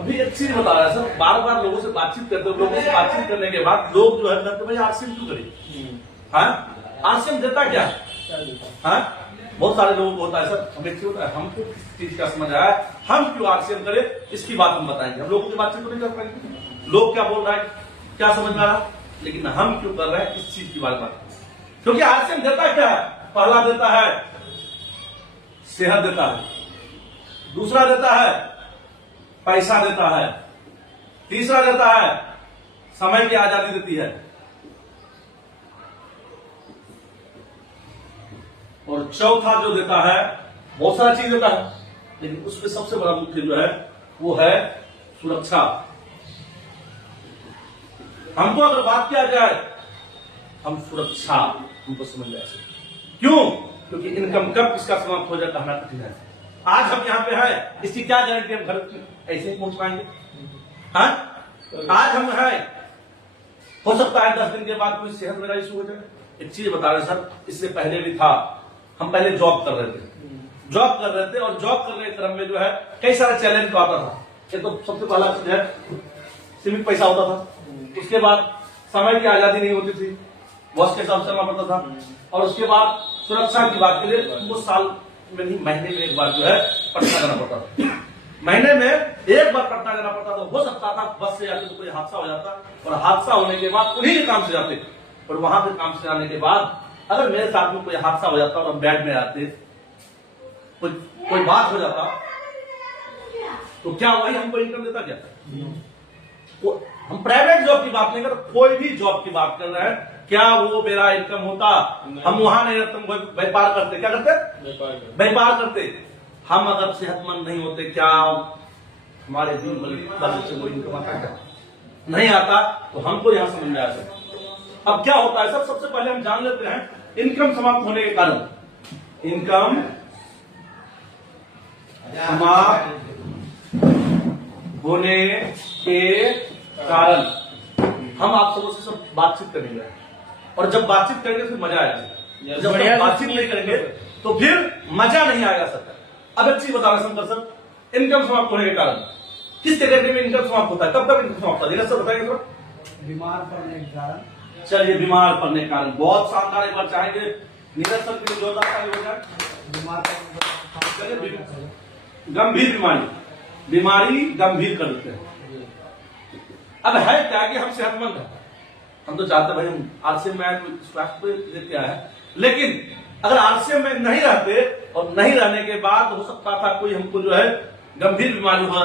अभी एक चीज बता रहा है सर, बार बार लोगों से बातचीत करते हो, लोगों से बातचीत करने के बाद लोग जो है कहते भाई आरसीएम क्यों करें? हाँ, आरसीएम देता क्या? हाँ, बहुत सारे लोगों को होता है सर, हमें क्यों होता है, हमको किस चीज का समझ आया, हम क्यों आरसीएम करें, इसकी बात हम बताएंगे। हम लोगों की बातचीत तो नहीं कर पाएंगे, लोग क्या बोल रहा है क्या समझ में आ रहा, लेकिन हम क्यों कर रहे हैं इस चीज की बात, क्योंकि आरसीएम देता क्या है? पहला देता है सेहत देता है, दूसरा देता है पैसा देता है, तीसरा देता है समय की आजादी देती है, और चौथा जो देता है बहुत सारा चीज देता है, लेकिन उसमें सबसे बड़ा मुख्य जो है वो है सुरक्षा। हमको अगर बात किया जाए, हम सुरक्षा हमको समझ जाए। क्यों? क्योंकि इनकम कब किसका समाप्त हो जाए कहना कठिन है। आज हम यहाँ पे है, इसकी क्या गारंटी हम घर ऐसे ही पहुंच पाएंगे? हाँ, आज हम है, हो सकता है 10 दिन के बाद कोई सेहत मेरा इशू हो जाए। एक चीज बता रहे सर, इससे पहले भी था, हम पहले जॉब कर रहे थे, और जॉब करने के क्रम में जो है कई सारे चैलेंज आता था। ये तो सबसे पहला चीज है, सीमित पैसा होता था, उसके बाद समय की आजादी नहीं होती थी, बॉस के हिसाब से चलना पड़ता था, और उसके बाद सुरक्षा की बात करें वो साल में नहीं महीने में एक बार जो है पटना जाना पड़ता था। महीने में एक बार पटना जाना पड़ता था। हो सकता था बस से जाते तो कोई हादसा हो जाता, और हादसा होने के बाद उन्हीं के काम से जाते, और वहां पे काम से जाने के बाद अगर मेरे साथ में कोई हादसा हो जाता और हम बेड में आते, कोई बात हो जाता, तो क्या वही हमको इनकम देता? क्या तो हम प्राइवेट जॉब की बात नहीं कर, कोई भी जॉब की बात कर रहे हैं, क्या वो मेरा इनकम होता? हम वहां नहीं रहते, व्यापार करते, क्या करते? व्यापार करते। हम अगर सेहतमंद नहीं होते, क्या हमारे दिन बच्चे को इनकम आता? क्या नहीं आता। तो हमको यहां समझ में आया। अब क्या होता है सर, सबसे पहले हम जान लेते हैं इनकम समाप्त होने के कारण। इनकम समाप्त होने के कारण हम आप सबों से सब बातचीत करेंगे, और जब बातचीत करेंगे फिर मजा आएगा। जब बातचीत नहीं करेंगे तो फिर मजा नहीं आएगा सर। अब एक चीज बता रहे शंकर सर, इनकम समाप्त होने के कारण किस कैटेगरी में इनकम समाप्त होता है, कब कब इनकम समाप्त होता है सर, बताएंगे थोड़ा? बीमार पड़ने के कारण। चलिए, बीमार पड़ने के कारण बहुत शानदार, एक बार चाहेंगे नीरज सर के लिए जोरदार ताली हो जाए। बीमार गंभीर बीमारी गंभीर कर देते हैं। अब है क्या कि हम सेहतमंद हैं, हम तो चाहते भाई हम आरसीएम में आए तो स्वास्थ्य पे लेके आए, लेकिन अगर आरसीएम में नहीं रहते और नहीं रहने के बाद हो सकता था कोई हमको जो है गंभीर बीमारी हो